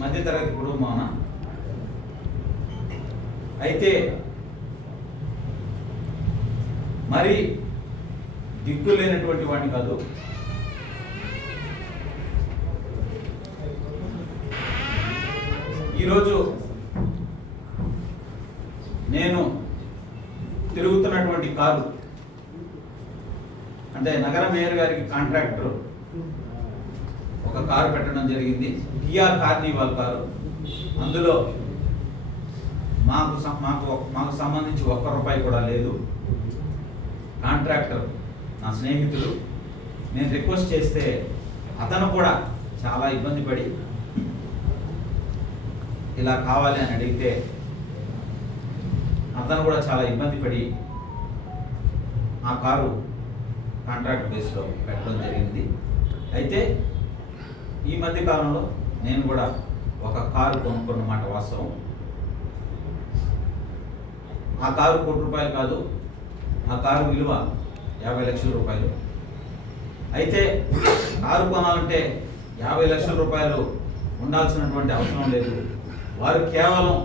మధ్యతరగతి కుటుంబం. అయితే మరి దిక్కు లేనటువంటి వాడిని కాదు. ఈరోజు నేను తిరుగుతున్నటువంటి కారు అంటే నగర మేయర్ గారికి కాంట్రాక్టర్ ఒక కారు పెట్టడం జరిగింది, కియా కార్నివాల్ కారు. అందులో మాకు సంబంధించి ₹1 కూడా లేదు. కాంట్రాక్టర్ నా స్నేహితుడు. నేను రిక్వెస్ట్ చేస్తే అతను కూడా చాలా ఇబ్బంది పడి ఇలా కావాలి అని అడిగితే అతను కూడా చాలా ఇబ్బంది పడి ఆ కారు కాంట్రాక్ట్ బేస్లో పెట్టడం జరిగింది. అయితే ఈ మధ్య కాలంలో నేను కూడా ఒక కారు కొనుక్కున్నమాట వాస్తవం. ఆ కారు ₹1 కాదు, ఆ కారు విలువ ₹50 లక్షలు. అయితే కారు కొనాలంటే ₹50 లక్షలు ఉండాల్సినటువంటి అవసరం లేదు. వారు కేవలం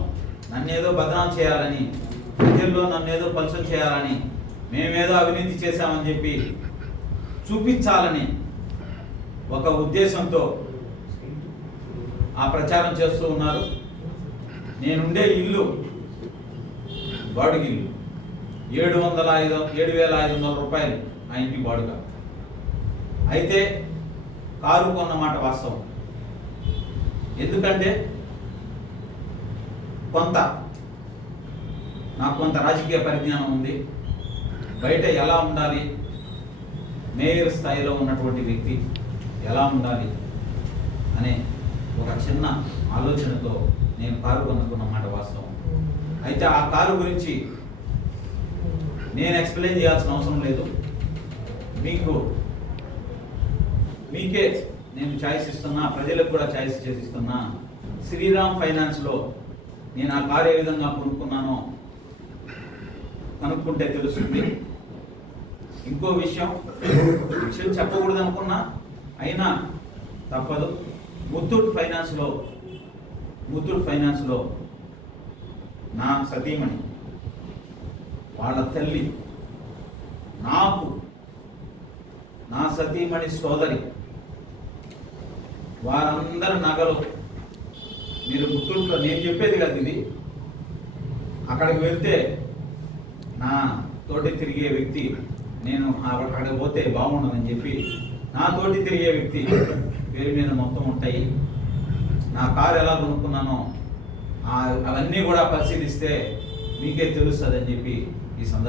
నన్నేదో బదనాం చేయాలని, ప్రజల్లో నన్నేదో పలుసం చేయాలని, మేమేదో అవినీతి చేశామని చెప్పి చూపించాలని ఒక ఉద్దేశంతో ఆ ప్రచారం చేస్తూ ఉన్నారు. నేనుండే ఇల్లు బాడుగిల్లు, ₹7,500 ఆ ఇంటి బాడుగ. అయితే కారు కొన్నమాట వాస్తవం. ఎందుకంటే నాకు కొంత రాజకీయ పరిజ్ఞానం ఉంది. బయట ఎలా ఉండాలి, మేయర్ స్థాయిలో ఉన్నటువంటి వ్యక్తి ఎలా ఉండాలి అనే ఒక చిన్న ఆలోచనతో నేను కారు కొనుక్కున్నమాట వాస్తవం. అయితే ఆ కారు గురించి నేను ఎక్స్ప్లెయిన్ చేయాల్సిన అవసరం లేదు. మీకే నేను ఛాయిస్ ఇస్తున్నా, ప్రజలకు కూడా ఛాయిస్ చేసిస్తున్నా. శ్రీరామ్ ఫైనాన్స్లో నేను ఆ కారు ఏ విధంగా కొనుక్కున్నానో కనుక్కుంటే తెలుస్తుంది. ఇంకో విషయం చెప్పకూడదు అనుకున్నా, అయినా తప్పదు. ముత్తూట్ ఫైనాన్స్లో నా సతీమణి, వాళ్ళ తల్లి, నా సతీమణి సోదరి, వారందరి నగలు మీరు ముత్తూట్లో, నేను చెప్పేది కదా ఇది, అక్కడికి వెళ్తే నా తోటి తిరిగే వ్యక్తి, నేను అక్కడికి పోతే బాగుండదని చెప్పి నా తోటి తిరిగే వ్యక్తి పేరు మీద మొత్తం ఉంటాయి. నా కారు ఎలా కొనుక్కున్నానో అవన్నీ కూడా పరిశీలిస్తే మీకే తెలుస్తుందని చెప్పి ఈ సందర్భంగా